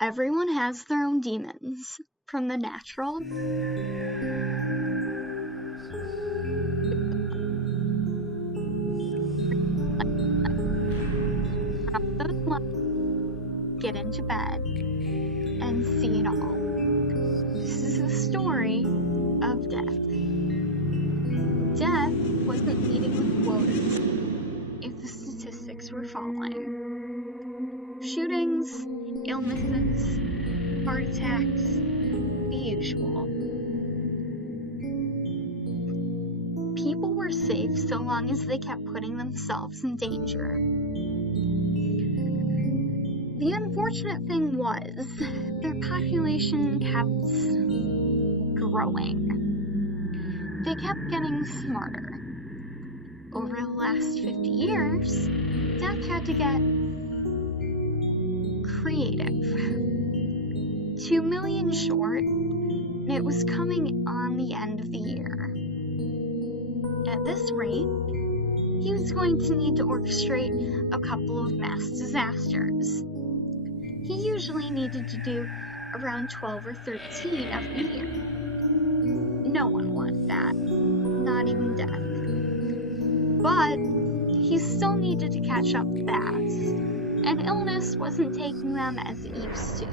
Everyone has their own demons, from the natural get into bed and see it all. This is the story of Death. Death wasn't meeting with quotas if the statistics were falling. Shootings, illnesses, heart attacks, the usual. People were safe so long as they kept putting themselves in danger. The unfortunate thing was, their population kept growing. They kept getting smarter. Over the last 50 years, Death had to get creative. 2 million short, and it was coming on the end of the year. At this rate, he was going to need to orchestrate a couple of mass disasters. He usually needed to do around 12 or 13 every year. No one wanted that, not even Death. But he still needed to catch up fast, and illness wasn't taking them as it used to.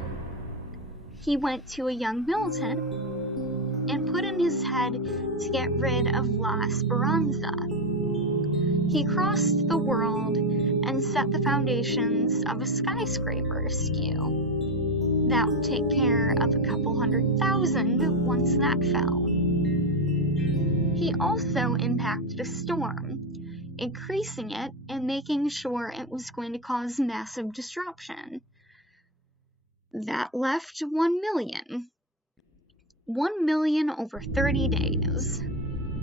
He went to a young militant and put in his head to get rid of La Esperanza. He crossed the world and set the foundations of a skyscraper askew. That would take care of a couple 100,000 once that fell. He also impacted a storm, increasing it and making sure it was going to cause massive disruption. That left 1 million. 1 million over 30 days.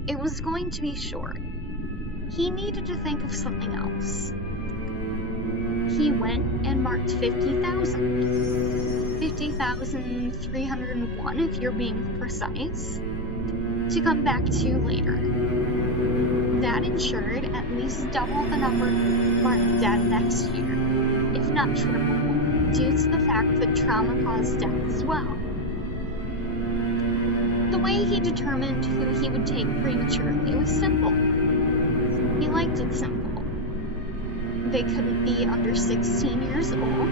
It was going to be short. He needed to think of something else. He went and marked 50,000. 50,301 if you're being precise, to come back to later. That ensured at least double the number marked dead next year, if not triple, due to the fact that trauma caused death as well. The way he determined who he would take prematurely was simple. He liked it simple. They couldn't be under 16 years old.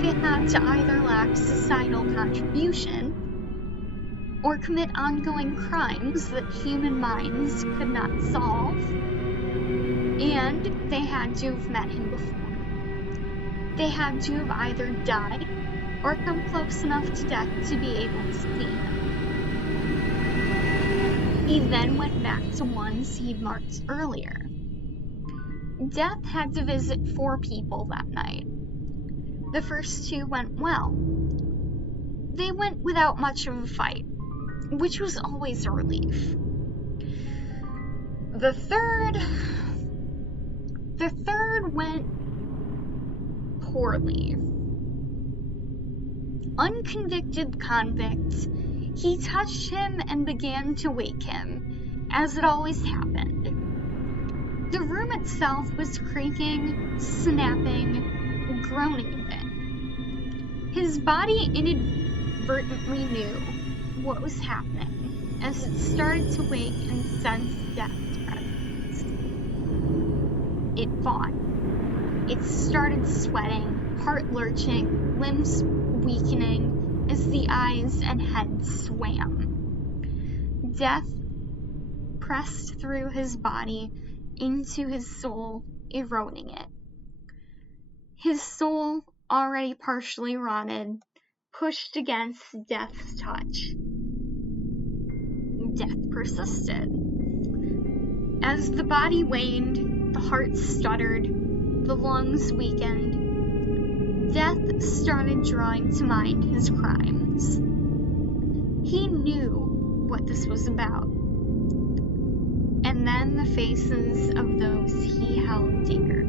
They had to either lack societal contribution or commit ongoing crimes that human minds could not solve, and they had to have met him before. They had to have either died or come close enough to death to be able to see him. He then went back to ones he'd marked earlier. Death had to visit 4 people that night. The first 2 went well. They went without much of a fight, which was always a relief. The third went poorly. Unconvicted convict, he touched him and began to wake him, as it always happened. The room itself was creaking, snapping, groaning a bit. His body inadvertently knew what was happening as it started to wake and sense Death's presence. It fought. It started sweating, heart lurching, limbs weakening as the eyes and head swam. Death pressed through his body into his soul, eroding it. His soul, already partially rotted, pushed against Death's touch. Death persisted. As the body waned, the heart stuttered, the lungs weakened, Death started drawing to mind his crimes. He knew what this was about. And then the faces of those he held dear.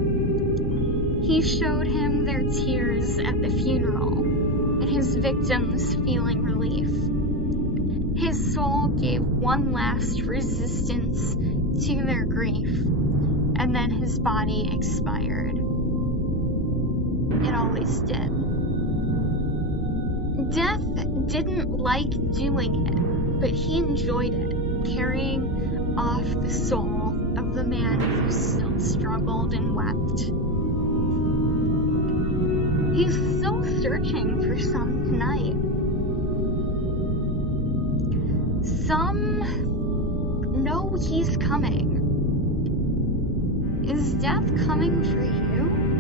He showed him their tears at the funeral, and his victims feeling relief. His soul gave one last resistance to their grief, and then his body expired. It always did. Death didn't like doing it, but he enjoyed it, carrying off the soul of the man who still struggled and wept. He's still searching for some tonight. Some know he's coming. Is death coming for you?